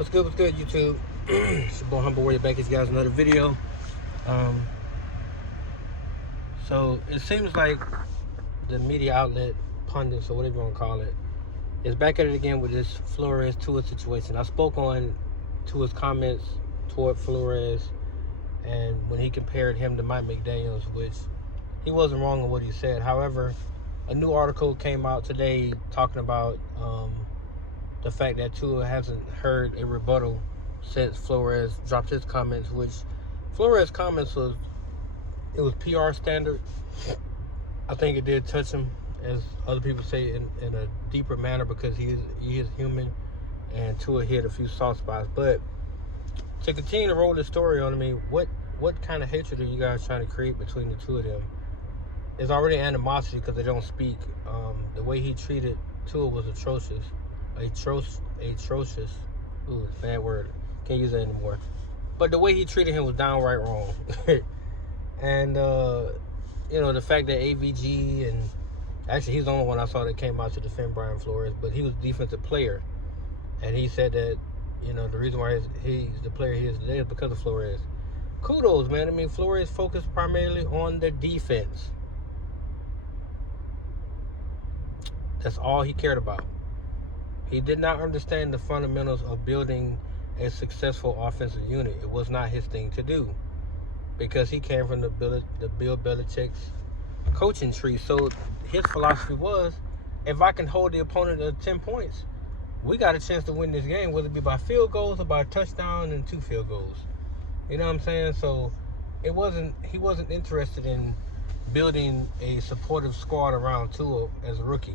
What's good, YouTube? It's your boy Humble Warrior back at you guys another video. Um, so it seems like the media outlet, pundits or whatever you want to call it, is back at it again with this Flores Tua situation. I spoke on Tua's comments toward Flores, and when he compared him to Mike McDaniels, which he wasn't wrong in what he said. However, a new article came out today talking about the fact that Tua hasn't heard a rebuttal since Flores dropped his comments, which Flores' comments was PR standard. I think it did touch him, as other people say, in a deeper manner because he is human, and Tua hit a few soft spots. But to continue to roll this story on me, what kind of hatred are you guys trying to create between the two of them? There's already animosity because they don't speak. The way he treated Tua was atrocious. Atrocious. Ooh, it's a bad word. Can't use that anymore. But the way he treated him was downright wrong. And, the fact that AVG, and actually he's the only one I saw that came out to defend Brian Flores, but he was a defensive player. And he said that, the reason why he's the player he is today is because of Flores. Kudos, man. I mean, Flores focused primarily on the defense. That's all he cared about. He did not understand the fundamentals of building a successful offensive unit. It was not his thing to do because he came from the Bill Belichick's coaching tree. So his philosophy was, if I can hold the opponent to 10 points, we got a chance to win this game, whether it be by field goals or by a touchdown and 2 field goals. You know what I'm saying? So he wasn't interested in building a supportive squad around Tua as a rookie.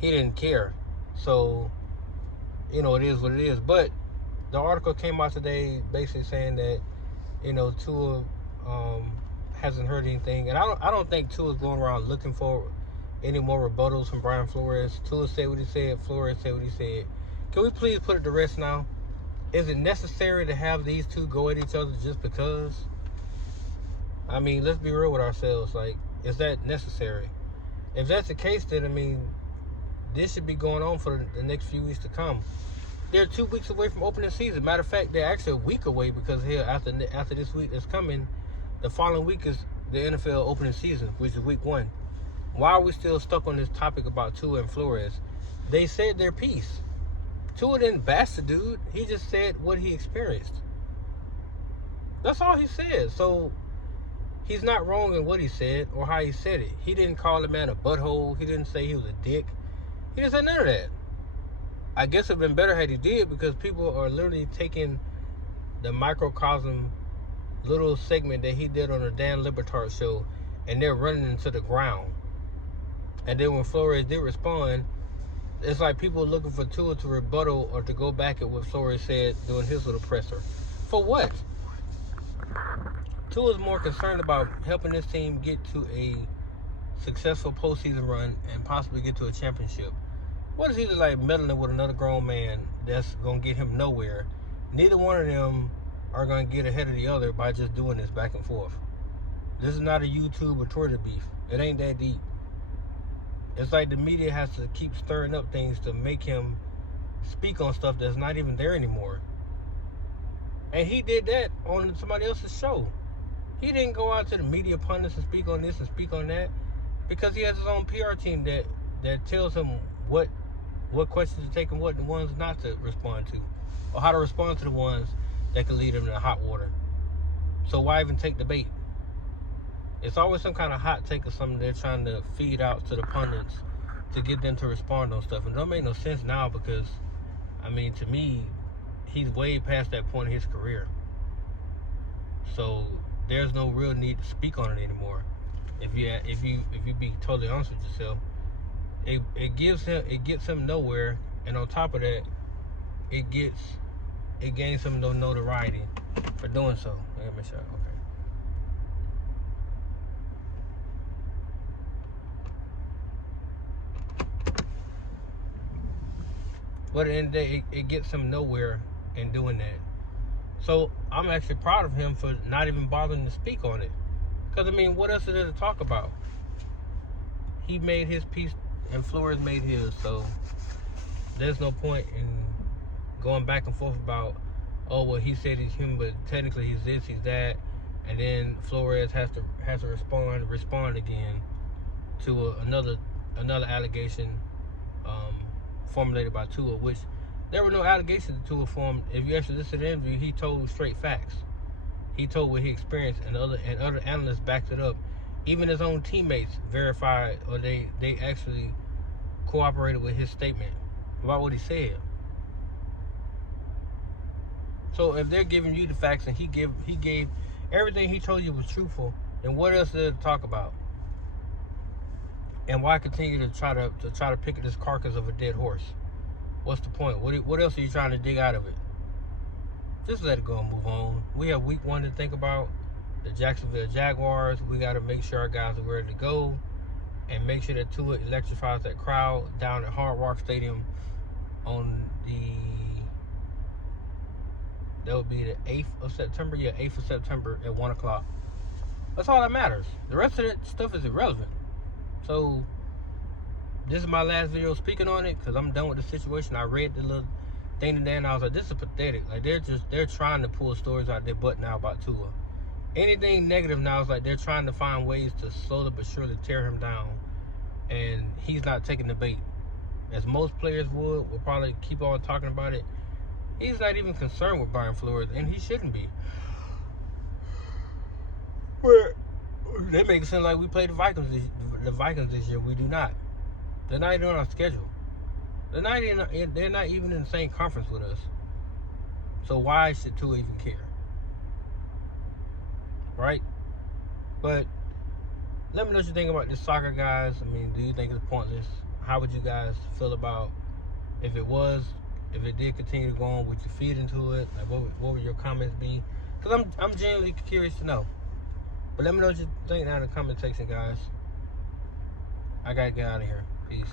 He didn't care. So, it is what it is. But the article came out today basically saying that, Tua hasn't heard anything. And I don't think Tua's going around looking for any more rebuttals from Brian Flores. Tua said what he said. Flores said what he said. Can we please put it to rest now? Is it necessary to have these two go at each other just because? I mean, let's be real with ourselves. Like, is that necessary? If that's the case, then, this should be going on for the next few weeks to come. They're 2 weeks away from opening season. Matter of fact, they're actually a week away because here after this week that's coming, the following week is the NFL opening season, which is week 1. Why are we still stuck on this topic about Tua and Flores? They said their piece. Tua didn't bash the dude. He just said what he experienced. That's all he said. So he's not wrong in what he said or how he said it. He didn't call the man a butthole. He didn't say he was a dick. He didn't say none of that. I guess it would have been better had he did, because people are literally taking the microcosm little segment that he did on the Dan Libertard show, and they're running into the ground. And then when Flores did respond, it's like people looking for Tua to rebuttal or to go back at what Flores said during his little presser. For what? Tua's more concerned about helping this team get to a successful postseason run and possibly get to a championship. What is he like meddling with another grown man that's going to get him nowhere? Neither one of them are going to get ahead of the other by just doing this back and forth. This is not a YouTube or Twitter beef. It ain't that deep. It's like the media has to keep stirring up things to make him speak on stuff that's not even there anymore. And he did that on somebody else's show. He didn't go out to the media pundits and speak on this and speak on that, because he has his own PR team that tells him what questions to take and what ones not to respond to, or how to respond to the ones that can lead him to hot water. So why even take the bait? It's always some kind of hot take or something they're trying to feed out to the pundits to get them to respond on stuff. And it don't make no sense now because, to me, he's way past that point in his career. So there's no real need to speak on it anymore. If you be totally honest with yourself, it gets him nowhere, and on top of that, it gains him no notoriety for doing so. Let me show. Okay. But at the end of the day, it gets him nowhere in doing that. So I'm actually proud of him for not even bothering to speak on it. Because, what else is there to talk about? He made his piece and Flores made his, so there's no point in going back and forth about, oh well, he said he's human, but technically he's this, he's that, and then Flores has to respond again to another allegation formulated by Tua, which there were no allegations that Tua formed. If you actually listen to the interview, he told straight facts. He told what he experienced, and other analysts backed it up. Even his own teammates verified, or they actually cooperated with his statement about what he said. So if they're giving you the facts and he gave everything he told you was truthful, then what else is there to talk about? And why continue to try to pick at this carcass of a dead horse? What's the point? What else are you trying to dig out of it? Just let it go and move on. We have week 1 to think about. The Jacksonville Jaguars. We got to make sure our guys are ready to go, and make sure that Tua electrifies that crowd down at Hard Rock Stadium on that would be the 8th of September. Yeah, 8th of September at 1 o'clock. That's all that matters. The rest of that stuff is irrelevant. So this is my last video speaking on it, because I'm done with the situation. I read the little thing today and I was like, this is pathetic. Like, they're trying to pull stories out their butt now about Tua. Anything negative now is like they're trying to find ways to slowly but surely tear him down, and he's not taking the bait, as most players will probably keep on talking about it. He's not even concerned with Brian Flores, and he shouldn't be. But they make it sound like we play the Vikings this year. We do not. They're not even on our schedule. They're not even in the same conference with us. So why should Tua even care? Right? But let me know what you think about this saga, guys. I mean, do you think it's pointless? How would you guys feel about if it did continue to go on? Would you feed into it? Like, what would your comments be? Because I'm genuinely curious to know. But let me know what you think down in the comment section, guys. I gotta get out of here. Peace.